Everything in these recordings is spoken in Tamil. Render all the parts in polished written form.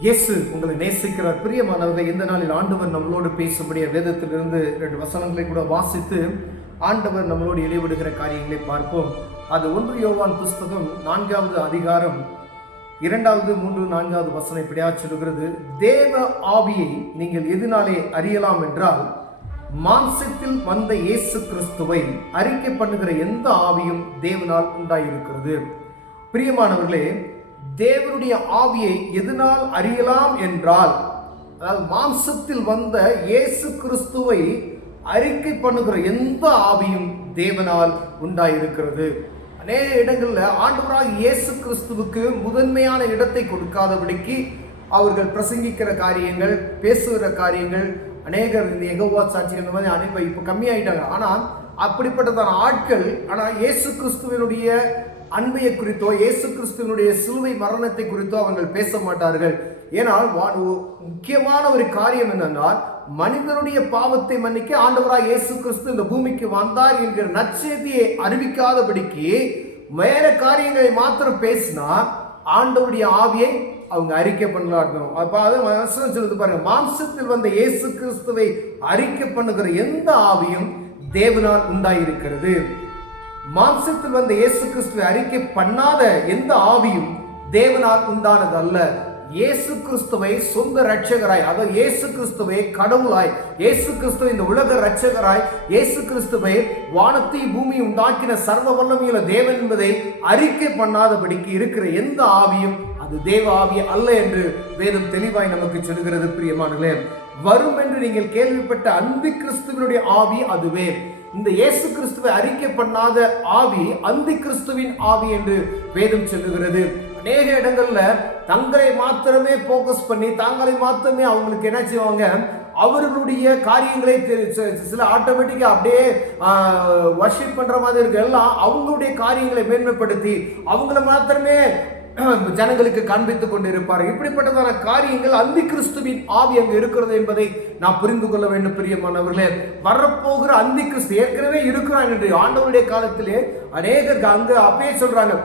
இயேசு உங்களை நேசிக்கிறார். பிரியமானவர்கள், இந்த நாளில் ஆண்டவர் நம்மளோடு பேசும்படிய வேதத்திலிருந்து 2 வசனங்களை கூட வாசித்து ஆண்டவர் நம்மளோடு இடைவிடுகிற காரியங்களை பார்ப்போம். அது 1 யோவான் புஸ்தகம் 4வது அதிகாரம் 2வது 3 4வது வசனம் இப்படியா சொல்கிறது: தேவ ஆவியை நீங்கள் எதனாலே அறியலாம் என்றால், மாம்சத்தில் வந்த இயேசு கிறிஸ்துவை அறிக்கை பண்ணுகிற எந்த ஆவியும் தேவனால் உண்டாயிருக்கிறது. பிரியமானவர்களே, தேவனுடைய ஆவியை எதனால் அறியலாம் என்றால், அதாவது மாம்சத்தில் வந்த இயேசு கிறிஸ்துவை அறிக்கை பண்ணுகிற எந்த ஆவியும் தேவனால் உண்டாயிருக்கிறது. அநேக இடங்கள்ல ஆண்டவராகிய இயேசு கிறிஸ்துவுக்கு முதன்மையான இடத்தை கொடுக்காதபடிக்கு அவர்கள் பிரசங்கிக்கிற காரியங்கள், பேசுகிற காரியங்கள், அநேகர் இந்த யெகோவா சாட்சிகள் இந்த மாதிரி அனுப்ப இப்போ கம்மியாயிட்டாங்க. ஆனால் அப்படிப்பட்டதான ஆட்கள் ஆனால் இயேசு கிறிஸ்துவனுடைய அன்பையை குறித்தோ இயேசு கிறிஸ்துவனுடைய சிலுவை மரணத்தை குறித்தோ அவர்கள் பேச மாட்டார்கள். ஏனால் முக்கியமான ஒரு காரியம் என்னென்னால், மனிதனுடைய பாவத்தை மன்னிக்க ஆண்டவராக இயேசு கிறிஸ்து இந்த பூமிக்கு வந்தார் என்கிற நற்செய்தியை அறிவிக்காதபடிக்கு வேற காரியங்களை மாத்திரம் பேசினா ஆண்டவருடைய ஆவியை அவங்க அறிக்கை பண்ணலாம். அப்ப அதை வசனம் சொல்லுது பாருங்க: மாம்சத்தில் வந்த இயேசு கிறிஸ்துவை அறிக்கை பண்ணுகிற எந்த ஆவியும் தேவனால் உண்டாயிருக்கிறது. மாம்சத்தில் வந்த இயேசு கிறிஸ்துவை அறிக்கை பண்ணாத எந்த ஆவியும் தேவனால் உண்டானது அல்ல. இயேசு கிறிஸ்துவை சொந்த இரட்சகராய், அதாவது இயேசு கிறிஸ்துவை கடவுளாய், இயேசு கிறிஸ்துவை இந்த உலக இரட்சகராய், இயேசு கிறிஸ்துவை வானத்தை பூமி உண்டாக்கின சர்வ வல்லமையுள்ள தேவன் என்பதை அறிக்கை பண்ணாதபடிக்கு இருக்கிற எந்த ஆவியும் அது தேவ ஆவி அல்ல என்று வேதம் தெளிவாய் நமக்கு சொல்கிறது. பிரியமானங்களே, வரும் என்று நீங்கள் கேள்விப்பட்ட அந்தி கிறிஸ்துவனுடைய ஆவி அதுவே. இந்த இயேசு கிறிஸ்துவை அறிக்கை பண்ணாத ஆவி அந்தி கிறிஸ்துவின் ஆவி என்று வேதம் சொல்லுகிறது. அநேக இடங்கள்ல தங்களை மாத்திரமே போக்கஸ் பண்ணி, தாங்களை மாத்திரமே அவங்களுக்கு என்ன செய்வாங்க, அவர்களுடைய காரியங்களை சில ஆட்டோமேட்டிக்கா அப்படியே வர்ஷிப் பண்ற மாதிரி இருக்கு. எல்லாம் அவங்களுடைய காரியங்களை மேன்மைப்படுத்தி அவங்கள மாத்திரமே ஜனங்களுக்கு காண்பித்துக் கொண்டிருப்பார். இப்படிப்பட்டதான காரியங்கள் அந்தி கிறிஸ்துவின் ஆவி அங்கு இருக்கிறது என்பதை நாம் புரிந்து கொள்ள வேண்டும். பிரியமானவர்களே, வரப்போகிற அந்தி கிறிஸ்து ஏற்கனவே இருக்கிறான் என்று ஆண்டவருடைய காலத்திலே அநேகருக்கு அங்கு அப்பயே சொல்றாங்க,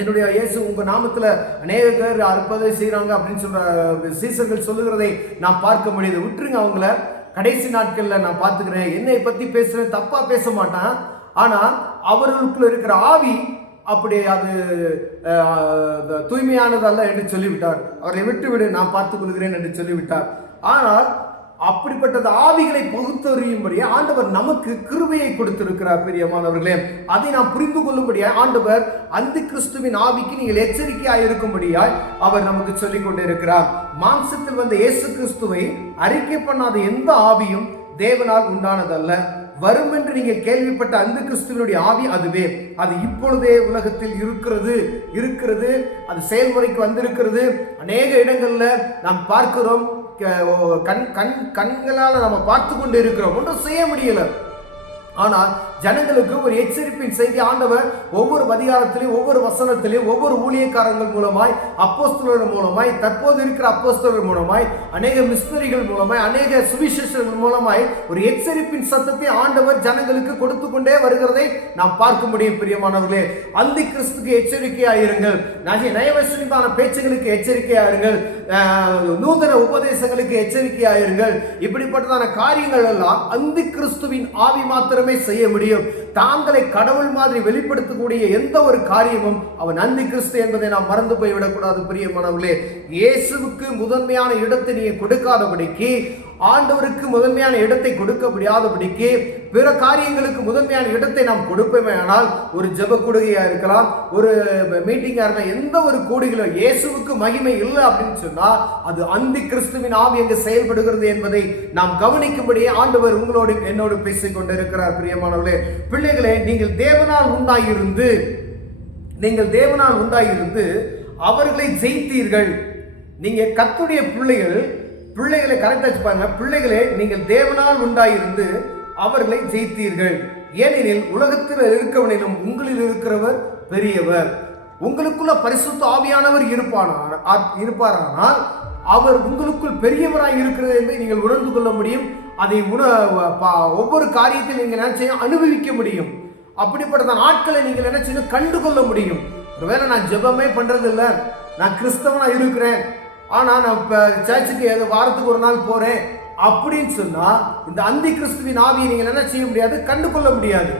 என்னுடைய இயேசு உங்க நாமத்துல அநேக பேர் அற்புதத்தை செய்யறாங்க அப்படின்னு சொல்ற சீசர்கள் சொல்லுகிறதை நான் பார்க்க முடியுது. விட்டுருங்க அவங்கள, கடைசி நாட்கள்ல நான் பார்த்துக்கிறேன், என்னை பத்தி பேசுறேன், தப்பா பேச மாட்டான். ஆனா அவர்களுக்குள்ள இருக்கிற ஆவி அப்படி அது தூய்மையானதல்ல என்று சொல்லிவிட்டார். அவரை விட்டுவிடு, நான் பார்த்துக் கொள்கிறேன் என்று சொல்லிவிட்டார். ஆனால் அப்படிப்பட்டது ஆவிகளை பகுத்தறியும்படியே ஆண்டவர் நமக்கு கிருபையை கொடுத்திருக்கிறார். பிரியமானவர்களே, அதை நாம் புரிந்து கொள்ளும்படியாய் ஆண்டவர் அந்தி கிறிஸ்துவின் ஆவிக்கு நீங்கள் எச்சரிக்கையாய் இருக்கும்படியாய் அவர் நமக்கு சொல்லிக் கொண்டிருக்கிறார். மாம்சத்தில் வந்த இயேசு கிறிஸ்துவை அறிக்கை பண்ணாத எந்த ஆவியும் தேவனால் உண்டானதல்ல. வரும் என்று நீங்கள் கேள்விப்பட்ட அந்த கிறிஸ்துவனுடைய ஆவி அதுவே. அது இப்பொழுதே உலகத்தில் இருக்கிறது. அது செயல்முறைக்கு வந்திருக்கிறது. அநேக இடங்கள்ல நாம் பார்க்கிறோம், கண்களால் நம்ம பார்த்து கொண்டு இருக்கிறோம், ஒன்றும் செய்ய முடியல. ஆனால் ஜனங்களுக்கு ஒரு எச்சரிப்பின் செய்தி ஆண்டவர் ஒவ்வொரு அதிகாரத்திலையும், ஒவ்வொரு வசனத்திலையும், ஒவ்வொரு ஊழியக்காரங்கள் மூலமாய், அப்போஸ்தலர்கள் மூலமாய், தற்போது இருக்கிற அப்போஸ்தலர்கள் மூலமாய், அநேக மிஷனரிகள் மூலமாய், அநேக சுவிசேஷர்கள் மூலமாய் ஒரு எச்சரிப்பின் சத்தத்தை ஆண்டவர் ஜனங்களுக்கு கொடுத்து கொண்டே வருகிறதை நாம் பார்க்க முடியும். பிரியமானவர்களே, அந்தி கிறிஸ்துக்கு எச்சரிக்கையாயிருங்கள், நயவசனிப்பான பேச்சுகளுக்கு எச்சரிக்கையாயிருங்கள், நூதன உபதேசங்களுக்கு எச்சரிக்கையாயிருங்கள். இப்படிப்பட்டதான காரியங்கள் எல்லாம் அந்தி கிறிஸ்துவின் ஆவி மாத்திரமே செய்ய முடியும். தாங்களை கடவுள் மாதிரி வெளிப்படுத்தக்கூடிய எந்த ஒரு காரியமும் அவன் அந்தி கிறிஸ்து என்பதை நாம் மறந்து போய்விடக்கூடாது. பிரியமானவர்களே, இயேசுவுக்கு முதன்மையான இடத்தை நீங்க கொடுக்காதபடிக்கு, ஆண்டவருக்கு முதன்மையான இடத்தை கொடுக்க முடியாதபடிக்கு, பிற காரியங்களுக்கு முதன்மையான இடத்தை நாம் கொடுப்போமே. ஆனால் ஒரு ஜெப கூடுகையா இருக்கலாம், ஒரு மீட்டிங்கா இருக்கலாம், எந்த ஒரு கூடுகையிலும் இயேசுவுக்கு மகிமை இல்லை அப்படின்னு சொன்னா அது அந்தி கிறிஸ்துவின் ஆவி எங்கு செயல்படுகிறது என்பதை நாம் கவனிக்கும்படியே ஆண்டவர் உங்களோடு என்னோடு பேசிக் கொண்டிருக்கிறார். பிரியமானவர்களே, பிள்ளைகளே, நீங்கள் தேவனால் உண்டாயிருந்து அவர்களை ஜெயித்தீர்கள். நீங்க கர்த்தருடைய பிள்ளைகளை கரெக்டா வச்சுப்பாங்க. பிள்ளைகளே, நீங்கள் தேவனால் உண்டாயிருந்து அவர்களை ஜெயித்தீர்கள். ஏனெனில் உலகத்தில் இருக்கவனிலும் உங்களில் இருக்கிறவர் பெரியவர். உங்களுக்குள்ள பரிசுத்த ஆவியானவர் இருப்பாரானால் அவர் உங்களுக்குள் பெரியவராய் இருக்கிறது என்பதை நீங்கள் உணர்ந்து கொள்ள முடியும். அதை ஒவ்வொரு காரியத்தில் நீங்கள் நினைச்ச அனுபவிக்க முடியும். அப்படிப்பட்ட ஆட்களை நீங்கள் நினைச்சு கண்டுகொள்ள முடியும். ஒருவேளை நான் ஜெபமே பண்றது இல்லை, நான் கிறிஸ்தவனா இருக்கிறேன், ஆனா நான் இப்ப சர்ச்சுக்கு வாரத்துக்கு ஒரு நாள் போறேன் அப்படின்னு சொன்னா இந்த அந்தி கிறிஸ்துவின் ஆவியை நீங்கள் என்ன செய்ய முடியாது, கண்டுகொள்ள முடியாது.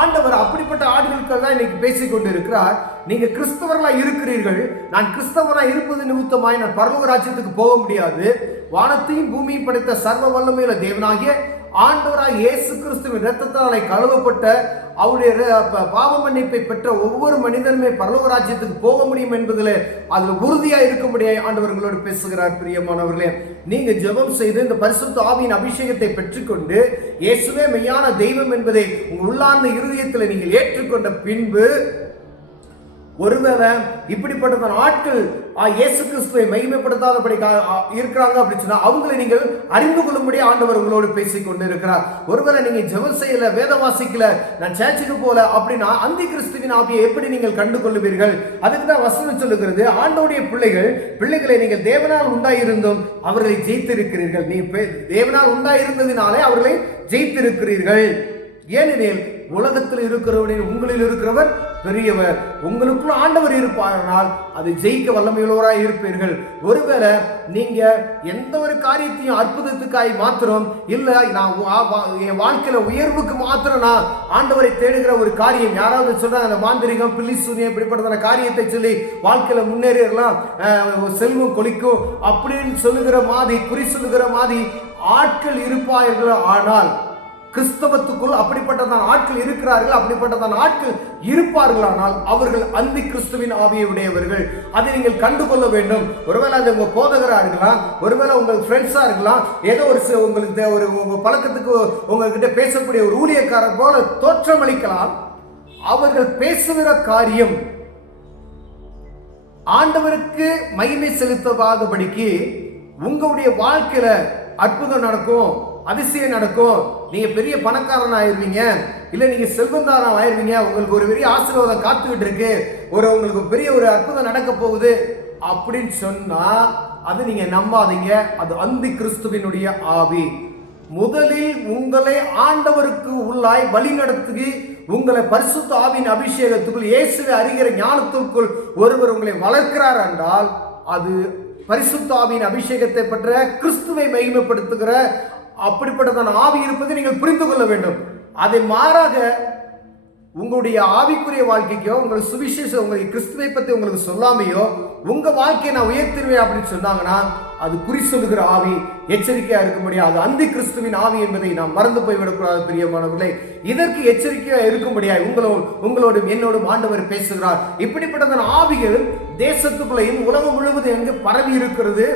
ஆண்டவர் அப்படிப்பட்ட ஆடுகளுக்கு தான் இன்னைக்கு பேசிக் கொண்டு இருக்கிறார். நீங்க கிறிஸ்தவர்களா இருக்கிறீர்கள், நான் கிறிஸ்தவனா இருப்பது நிமித்தமாய் நான் பரலோக ராஜ்யத்துக்கு போக முடியாது. வானத்தையும் பூமியும் படைத்த சர்வ வல்லமையுள்ள தேவனாகிய ஆண்டவராக இயேசு கிறிஸ்துவின் இரத்தத்தாலே கழுவப்பட்ட அவருடைய பாவ மன்னிப்பை பெற்ற ஒவ்வொரு மனிதனுமே பரலோக ராஜ்யத்துக்கு போக முடியும் என்பதில் அதுல உறுதியா இருக்க முடியாது. ஆண்டவர்களோடு பேசுகிறார். பிரியமானவர்களே, நீங்க ஜெபம் செய்து இந்த பரிசுத்த ஆவியின் அபிஷேகத்தை பெற்றுக்கொண்டு இயேசுவே மெய்யான தெய்வம் என்பதை உங்கள் உள்ளார்ந்த இருதயத்தில் நீங்கள் ஏற்றுக்கொண்ட பின்பு, ஒருவேளை இப்படிப்பட்ட ஆட்கள் இயேசு கிறிஸ்துவை மகிமைப்படுத்தாதபடி இருக்கிறாங்க அப்படின்னு சொன்னா அவங்களை நீங்கள் அறிந்து கொள்ளும்படி ஆண்டவர் உங்களோடு பேசிக் கொண்டு இருக்கிறார். ஒருவேளை நீங்க ஜெபம் செய்யல, வேத வாசிக்கல, நான் சர்ச்சுக்கு போல அப்படின்னா அந்தி கிறிஸ்துவின் ஆவியை எப்படி நீங்கள் கண்டு கொள்ளுவீர்கள்? அதுக்கு தான் வசனம் சொல்லுகிறது, ஆண்டவருடைய பிள்ளைகளை நீங்கள் தேவனால் உண்டாயிருந்தும் அவர்களை ஜெயித்திருக்கிறீர்கள். நீ தேவனால் உண்டாயிருந்ததினாலே அவர்களை ஜெயித்திருக்கிறீர்கள். ஏனெனில் உலகத்தில் இருக்கிறவனில் உங்களில் இருக்கிறவர் பெரியவர். உங்களுக்குள்ள ஆண்டவர் இருப்பார்கள், அது ஜெயிக்க வல்லமையுள்ளவராய் இருப்பீர்கள். ஒருவேளை நீங்க எந்த ஒரு காரியத்தையும் அற்புதத்துக்காய் மாத்திரம் இல்ல, நான் என் வாழ்க்கையில உயர்வுக்கு மாத்திரம் நான் ஆண்டவரை தேடுகிற ஒரு காரியம், யாராவது சொல்றாங்க அந்த மாந்திரிகம், பில்லி சூனியம் இப்படிப்பட்ட காரியத்தை சொல்லி வாழ்க்கையில முன்னேறிடலாம், செல்வம் கொளிக்கும் அப்படின்னு சொல்லுகிற மாதிரி, குறி சொல்லுகிற மாதிரி ஆட்கள் இருப்பார்கள். ஆனால் கிறிஸ்தவத்துக்குள் அப்படிப்பட்டதான் ஆட்கள் இருக்கிறார்கள், அப்படிப்பட்டதான் ஆட்கள் இருப்பார்களானால் அவர்கள் அந்தி கிறிஸ்துவின் ஆவியை உடையவர்கள். அதை நீங்கள் கண்டுகொள்ள வேண்டும். ஒருவேளை அது உங்க போதகரா இருக்கலாம், ஒருவேளை உங்கள் ஃப்ரெண்ட்ஸா இருக்கலாம், ஏதோ ஒரு உங்களுக்கு ஒரு உங்க பழக்கத்துக்கு உங்ககிட்ட பேசக்கூடிய ஒரு ஊழியக்காரர் போல தோற்றம் அளிக்கலாம். அவர்கள் பேசுகிற காரியம் ஆண்டவருக்கு மகிமை செலுத்தாதபடிக்கு உங்களுடைய வாழ்க்கையில அற்புதம் நடக்கும், அதிசயம் நடக்கும், நீங்க பெரிய பணக்காரன் ஆயிருவீங்க, இல்ல நீங்க செல்வந்தாரன் ஆயிருவீங்க, உங்களுக்கு ஒரு பெரிய ஆசீர்வாதம் காத்துக்கிட்டு இருக்கு, உங்களுக்கு பெரிய ஒரு அற்புதம் நடக்க போகுது அப்படின்னு சொன்னா அது நீங்க நம்பாதீங்க. அது அந்தி கிறிஸ்துவினுடைய ஆவி. முதலில் உங்களை ஆண்டவருக்கு உள்ளாய் வழி நடத்தி உங்களை பரிசுத்த ஆவியின் அபிஷேகத்துக்குள் இயேசுவை அறிகிற ஞானத்திற்குள் ஒருவர் உங்களை வளர்க்கிறார் என்றால் அது பரிசுத்த ஆவியின் அபிஷேகத்தை பெற்ற கிறிஸ்துவை மகிமைப்படுத்துகிற அப்படிப்பட்டதான ஆவி இருப்பதை நீங்கள் புரிந்து கொள்ள வேண்டும். அதை மாறாக உங்களுடைய ஆவிக்குரிய வாழ்க்கைக்கோ உங்கள் சுவிசேஷம் உங்களுடைய கிறிஸ்துவை பற்றி உங்களுக்கு சொல்லாமையோ உங்க வாழ்க்கையை நான் உயர்த்திருவேன் அப்படின்னு சொன்னாங்கன்னா அது குறி சொல்லுகிற ஆவி. எச்சரிக்கையா இருக்க முடியாது. அந்தி கிறிஸ்துவின் ஆவி என்பதை நாம் மறந்து போய்விடக்கூடாது. பிரியமானவர்களே, இதற்கு எச்சரிக்கையா இருக்க முடியாது. உங்களோடும் என்னோடும் ஆண்டவர் பேசுகிறார். இப்படிப்பட்டதான ஆவிகள் தேசத்துக்குள்ளையும் உலகம் முழுவதும் எங்கு பரவி இருக்கிறது.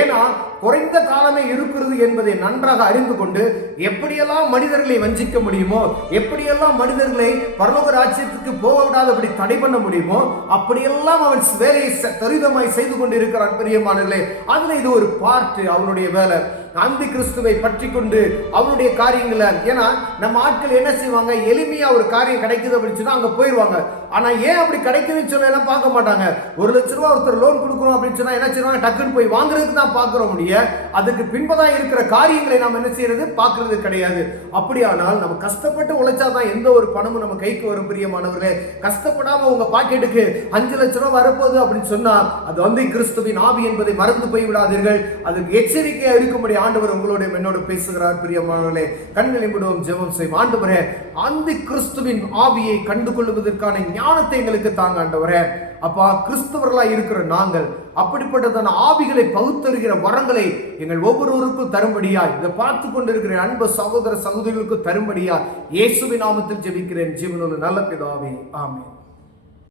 ஏன்னா குறைந்த காலமே இருக்கிறது என்பதை நன்றாக அறிந்து கொண்டு எப்படியெல்லாம் மனிதர்களை வஞ்சிக்க முடியுமோ, எப்படியெல்லாம் மனிதர்களை பரலோக ராஜ்யத்துக்கு போக விடாதபடி தடை பண்ண முடியுமோ அப்படியெல்லாம் அவன் வேலையை துரிதமாய் செய்து கொண்டு இருக்கிறான். பிரியமானவர்களே, அதுல இது ஒரு பார்ட் அவனுடைய வேலை. அந்தி கிறிஸ்துவை பற்றி கொண்டு அவருடைய காரியங்களை, ஏன்னா நம்ம ஆட்கள் என்ன செய்வாங்க, எளிமையா ஒரு காரியம் கிடைக்குது அப்படின்னு சொன்னா அங்க போயிடுவாங்க. ஆனா ஏன் அப்படி கிடைக்குதுன்னு சொல்ல எல்லாம் பார்க்க மாட்டாங்க. 1 லட்ச ரூபா ஒருத்தர் லோன் கொடுக்கணும் அப்படின்னு சொன்னா என்ன செய்வாங்க, டக்குன்னு போய் வாங்குறதுக்கு தான் பார்க்கிறோம் முடிய அதுக்கு பின்பதான் இருக்கிற காரியங்களை நாம் என்ன செய்யறது பார்க்கறது கிடையாது. அப்படியானால் நம்ம கஷ்டப்பட்டு உழைச்சாதான் எந்த ஒரு பணமும் நம்ம கைக்கு வரும். பிரியமானவர்களே, கஷ்டப்படாம உங்க பாக்கெட்டுக்கு 5 லட்ச ரூபா வரப்போகுது அப்படின்னு சொன்னா அது அந்தி கிறிஸ்துவின் ஆவி என்பதை மறந்து போய் விடாதீர்கள். அதுக்கு எச்சரிக்கையா இருக்கும்படி ஆண்டவர் உங்களோட என்னோட பேசுகிறார். பிரியமானவர்களே, கண்களை மூடுவோம், ஜெபம் செய்வோம். ஆண்டவரே, அந்தி கிறிஸ்துவின் ஆவியை கண்டு கொள்வதற்கான ஞானத்தை எங்களுக்கு தாங்க ஆண்டவரே. அப்பா, கிறிஸ்தவர்களாய் இருக்கிற நாங்கள் அப்படிப்பட்டதான ஆவிகளை பகுத்தறிகிற வரங்களை எங்கள் ஒவ்வொருவருக்கும் தரும்படியாய், இதை பார்த்து கொண்டிருக்கிற அன்பு சகோதர சகோதரிகளுக்கு தரும்படியாய் இயேசுவின் நாமத்தில் ஜெபிக்கிறேன் ஜீவனுள்ள நல்ல பிதாவே, ஆமென்.